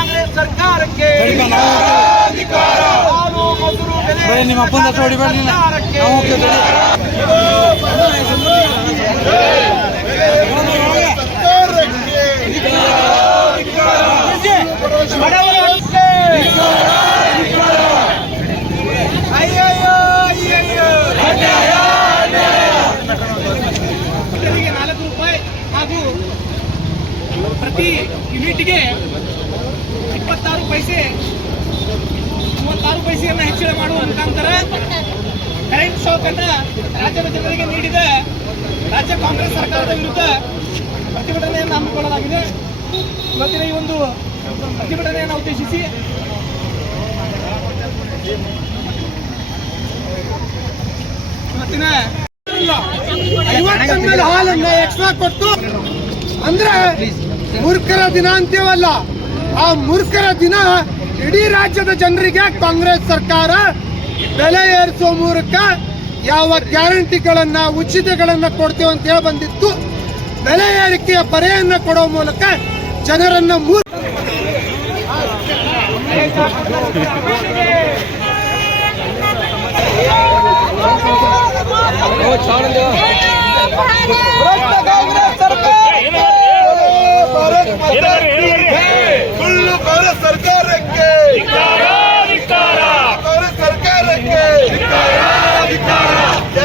ಕಾಂಗ್ರೆಸ್ ಸರ್ಕಾರಕ್ಕೆ ನಿಮ್ಮ ಅಯ್ಯಯ್ಯೋ. ಲೀಟರಿಗೆ ನಾಲ್ಕು ರೂಪಾಯಿ ಹಾಗೂ ಪ್ರತಿ ಯೂನಿಟ್ಗೆ ಇಪ್ಪತ್ತಾರು ಪೈಸೆ, ಮೂವತ್ತಾರು ಪೈಸೆಯನ್ನು ಹೆಚ್ಚಳ ಮಾಡುವ ಮುಖಾಂತರ ಕರೆಂಟ್ ಶಾಕ್ ಅನ್ನ ರಾಜ್ಯದ ಜನರಿಗೆ ನೀಡಿದ ರಾಜ್ಯ ಕಾಂಗ್ರೆಸ್ ಸರ್ಕಾರದ ವಿರುದ್ಧ ಪ್ರತಿಭಟನೆಯನ್ನು ಹಮ್ಮಿಕೊಳ್ಳಲಾಗಿದೆ. ಇವತ್ತಿನ ಈ ಒಂದು ಪ್ರತಿಭಟನೆಯನ್ನು ಉದ್ದೇಶಿಸಿ ಇವತ್ತಿನ ಐವತ್ತು ಎಂ ಹಾಲನ್ನ ಎಕ್ಸ್ಟ್ರಾ ಕೊಟ್ಟು, ಅಂದ್ರೆ ಮೂರ್ಖರ ದಿನ ಅಂತೀವಲ್ಲ ಆ ಮೂರ್ಖರ ದಿನ ಇಡೀ ರಾಜ್ಯದ ಜನರಿಗೆ ಕಾಂಗ್ರೆಸ್ ಸರ್ಕಾರ ಬೆಲೆ ಏರಿಸೋ ಮೂಲಕ ಯಾವ ಗ್ಯಾರಂಟಿಗಳನ್ನ, ಉಚಿತಗಳನ್ನ ಕೊಡ್ತೇವೆ ಅಂತ ಹೇಳಿ ಬಂದಿತ್ತು. ಬೆಲೆ ಏರಿಕೆಯ ಬರೆಯನ್ನ ಕೊಡೋ ಮೂಲಕ ಜನರನ್ನ ಮೂರ್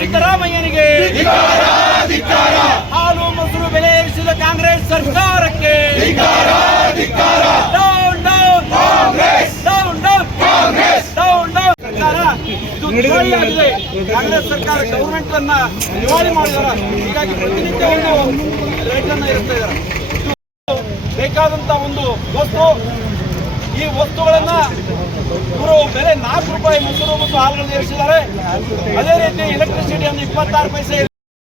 ಸಿದ್ದರಾಮಯ್ಯನಿಗೆ ಹಾಲು ಮೊಸರು ಬೆಲೆ ಏರಿಸಿದ ಕಾಂಗ್ರೆಸ್ ಸರ್ಕಾರಕ್ಕೆ down down down down Congress! ಸರ್ಕಾರ ಗೌರ್ಮೆಂಟ್ ಅನ್ನ ದಿವಾಳಿ ಮಾಡಿದಾರ. ಹೀಗಾಗಿ ಪ್ರತಿನಿತ್ಯ ಒಂದು ರೇಟ್ ಅನ್ನ ಇರ್ತಾ ಇದ್ದಾರೆ ಇದು ಬೇಕಾದಂತ ಒಂದು ವಸ್ತು ಈ ವಸ್ತುಗಳನ್ನ ಇವರು ಬೆಲೆ ನಾಲ್ಕು ರೂಪಾಯಿ ಮೊಸರು ಮತ್ತು ಹಾಲುಗಳನ್ನು ಏರಿಸಿದ್ದಾರೆ. ಅದೇ ರೀತಿ ಎಲೆಕ್ಟ್ರಿಸಿಟಿಯನ್ನು ಇಪ್ಪತ್ತಾರು ಪೈಸೆ